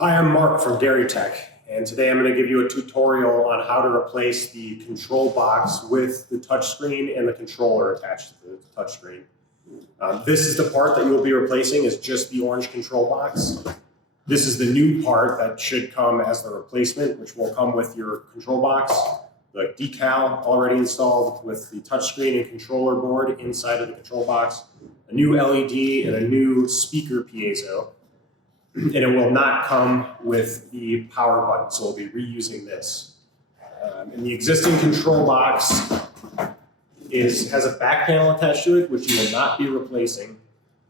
Hi, I'm Mark from Reattach, and today I'm going to give you a tutorial on how to replace the control box with the touchscreen and the controller attached to the touchscreen. This is the part that you'll be replacing, is just the orange control box. This is the new part that should come as the replacement, which will come with your control box, the decal already installed with the touchscreen and controller board inside of the control box, a new LED and a new speaker piezo. And it will not come with the power button, so we'll be reusing this. And the existing control box has a back panel attached to it, which you will not be replacing.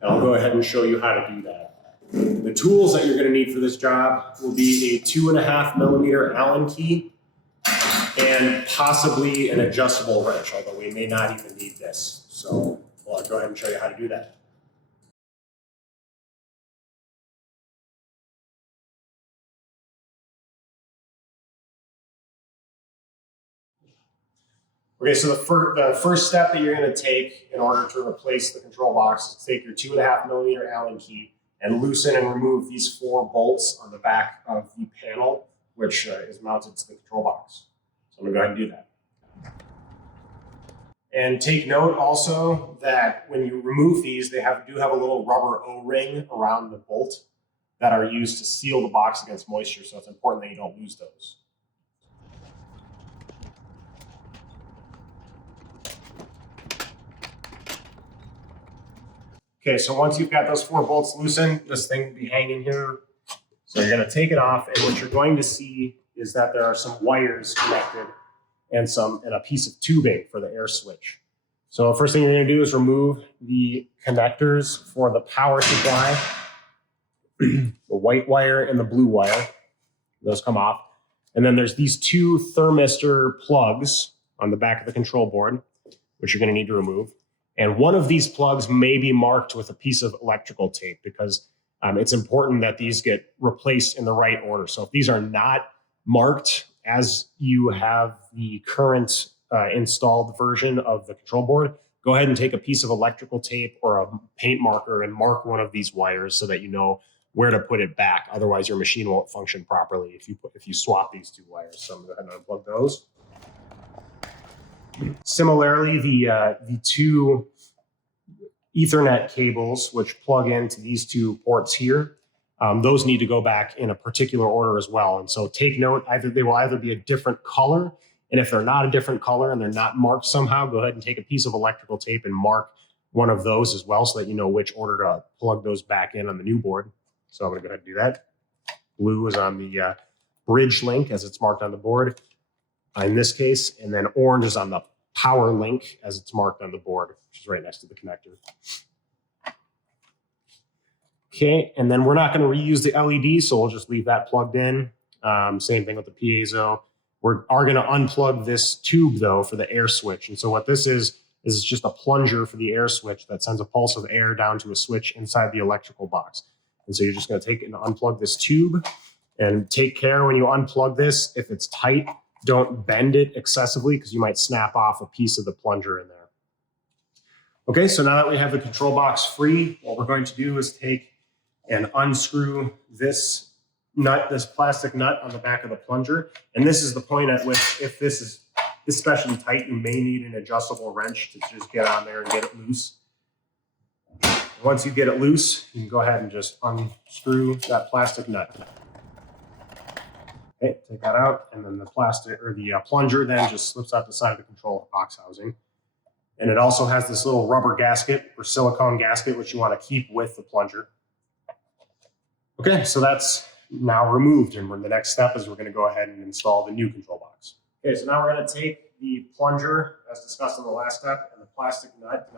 And I'll go ahead and show you how to do that. The tools that you're going to need for this job will be a 2.5 millimeter Allen key and possibly an adjustable wrench, although we may not even need this. So I'll go ahead and show you how to do that. Okay, so the first step that you're going to take in order to replace the control box is to take your 2.5 millimeter Allen key and loosen and remove these 4 bolts on the back of the panel, which is mounted to the control box. So I'm going to go ahead and do that. And take note also that when you remove these, they do have a little rubber O-ring around the bolt that are used to seal the box against moisture, so it's important that you don't lose those. Okay, so once you've got those 4 bolts loosened, this thing will be hanging here. So you're going to take it off, and what you're going to see is that there are some wires connected and a piece of tubing for the air switch. So the first thing you're going to do is remove the connectors for the power supply, the white wire and the blue wire. Those come off. And then there's these 2 thermistor plugs on the back of the control board, which you're going to need to remove. And one of these plugs may be marked with a piece of electrical tape because it's important that these get replaced in the right order. So if these are not marked as you have the current installed version of the control board, go ahead and take a piece of electrical tape or a paint marker and mark one of these wires so that you know where to put it back. Otherwise, your machine won't function properly if you swap these 2 wires. So I'm going to go ahead and unplug those. Similarly, the 2 Ethernet cables, which plug into these 2 ports here, those need to go back in a particular order as well. And so take note, they will either be a different color, and if they're not a different color and they're not marked somehow, go ahead and take a piece of electrical tape and mark one of those as well so that you know which order to plug those back in on the new board. So I'm going to go ahead and do that. Blue is on the bridge link as it's marked on the board in this case, and then orange is on the power link as it's marked on the board, which is right next to the connector. Okay, and then we're not going to reuse the LED, so we'll just leave that plugged in. Same thing with the piezo. We are going to unplug this tube though for the air switch. And so what this is just a plunger for the air switch that sends a pulse of air down to a switch inside the electrical box. And so you're just going to take and unplug this tube, and take care when you unplug this. If it's tight, don't bend it excessively because you might snap off a piece of the plunger in there. Okay, so now that we have the control box free, what we're going to do is take and unscrew this nut, this plastic nut on the back of the plunger. And this is the point at which, if this is especially tight, you may need an adjustable wrench to just get on there and get it loose. Once you get it loose, you can go ahead and just unscrew that plastic nut. Okay, take that out, and then the plunger then just slips out the side of the control box housing. And it also has this little rubber gasket or silicone gasket, which you want to keep with the plunger. Okay, so that's now removed, and the next step is we're going to go ahead and install the new control box. Okay, so now we're going to take the plunger, as discussed in the last step, and the plastic nut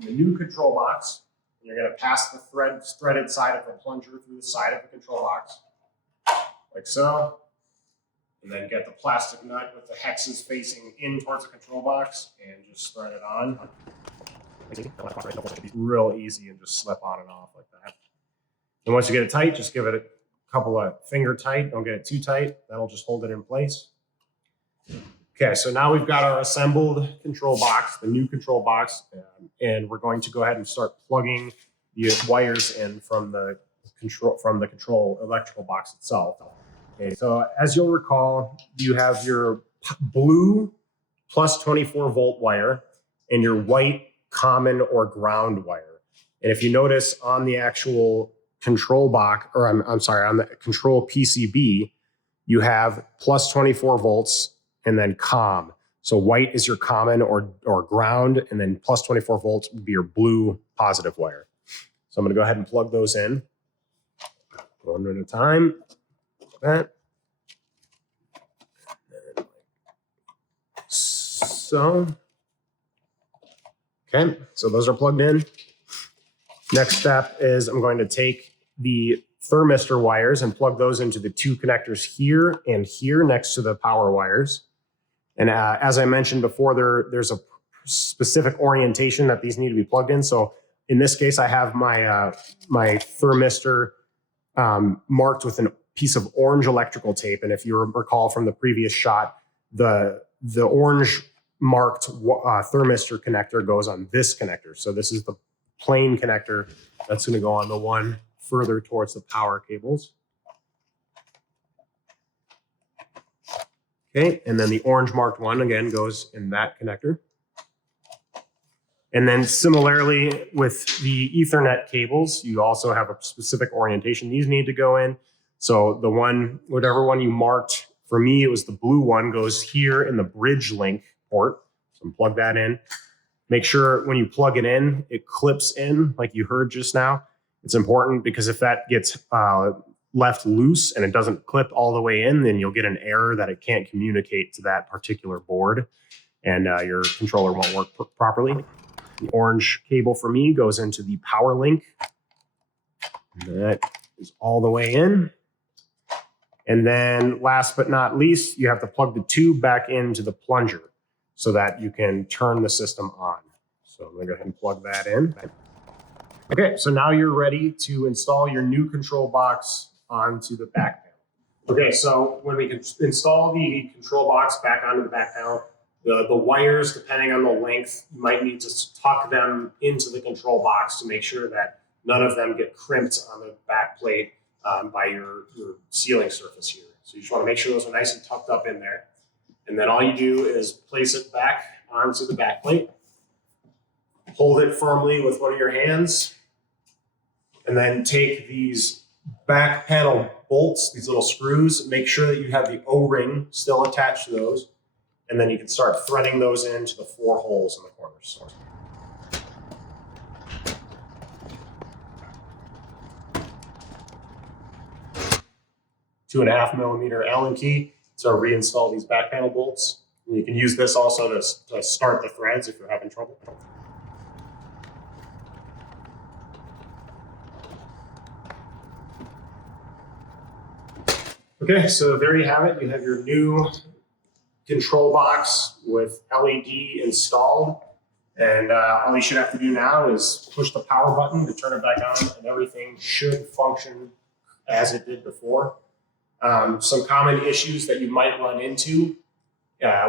in the new control box. And you're going to pass the threaded side of the plunger through the side of the control box, like so. And then get the plastic nut with the hexes facing in towards the control box and just thread it on. Real easy and just slip on and off like that. And once you get it tight, just give it a couple of finger tight. Don't get it too tight. That'll just hold it in place. Okay, so now we've got our assembled control box, the new control box, and we're going to go ahead and start plugging the wires in from the the control electrical box itself. Okay, so as you'll recall, you have your blue plus 24 volt wire and your white common or ground wire. And if you notice on the actual control box, or I'm sorry, on the control PCB, you have plus 24 volts and then COM. So white is your common or ground, and then plus 24 volts would be your blue positive wire. So I'm going to go ahead and plug those in one at a time. That. So, okay, so those are plugged in. Next step is I'm going to take the thermistor wires and plug those into the two connectors here and here next to the power wires. And as I mentioned before, there's a specific orientation that these need to be plugged in. So in this case, I have my my thermistor marked with a piece of orange electrical tape. And if you recall from the previous shot, the orange marked thermistor connector goes on this connector. So this is the plain connector that's going to go on the one further towards the power cables. Okay, and then the orange marked one again goes in that connector. And then similarly with the Ethernet cables, you also have a specific orientation these need to go in. So the one, whatever one you marked, for me it was the blue one, goes here in the bridge link port. So plug that in. Make sure when you plug it in, it clips in like you heard just now. It's important because if that gets left loose and it doesn't clip all the way in, then you'll get an error that it can't communicate to that particular board and your controller won't work properly. The orange cable for me goes into the power link. That is all the way in. And then last but not least, you have to plug the tube back into the plunger so that you can turn the system on. So I'm gonna go ahead and plug that in. Okay, so now you're ready to install your new control box onto the back panel. Okay, so when we can install the control box back onto the back panel, the wires, depending on the length, you might need to tuck them into the control box to make sure that none of them get crimped on the back plate by your sealing surface here. So you just want to make sure those are nice and tucked up in there. And then all you do is place it back onto the back plate, hold it firmly with one of your hands, and then take these back panel bolts, these little screws, make sure that you have the O-ring still attached to those, and then you can start threading those into the 4 holes in the corners. 2.5 millimeter Allen key to reinstall these back panel bolts. And you can use this also to start the threads if you're having trouble. Okay, so there you have it. You have your new control box with LED installed. And all you should have to do now is push the power button to turn it back on, and everything should function as it did before. Some common issues that you might run into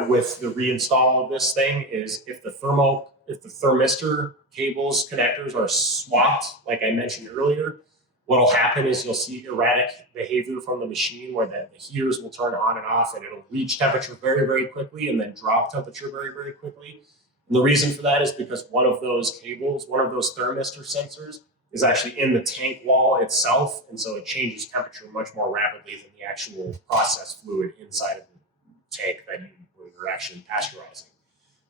with the reinstall of this thing is if the thermistor cables connectors are swapped, like I mentioned earlier, what'll happen is you'll see erratic behavior from the machine where the heaters will turn on and off, and it'll reach temperature very, very quickly and then drop temperature very, very quickly. And the reason for that is because one of those cables, one of those thermistor sensors, is actually in the tank wall itself, and so it changes temperature much more rapidly than the actual process fluid inside of the tank that you're actually pasteurizing.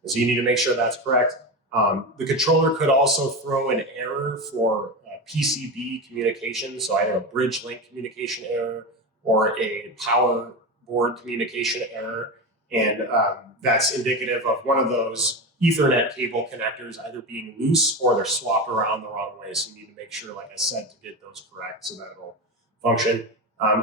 And so you need to make sure that's correct. The controller could also throw an error for PCB communication, so either a bridge link communication error or a power board communication error, and that's indicative of one of those Ethernet cable connectors either being loose or they're swapped around the wrong way. So you need to make sure, like I said, to get those correct so that it'll function.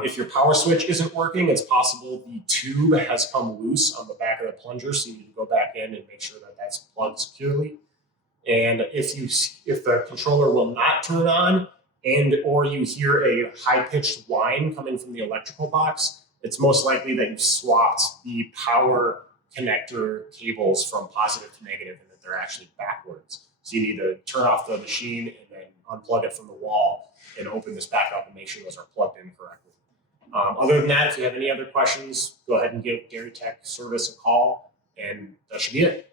If your power switch isn't working, it's possible the tube has come loose on the back of the plunger, so you need to go back in and make sure that that's plugged securely. And if the controller will not turn on or you hear a high-pitched whine coming from the electrical box, it's most likely that you've swapped the power connector cables from positive to negative and that they're actually backwards. So you need to turn off the machine and then unplug it from the wall and open this back up and make sure those are plugged in correctly. Other than that, if you have any other questions, go ahead and give Reattach Service a call, and that should be it.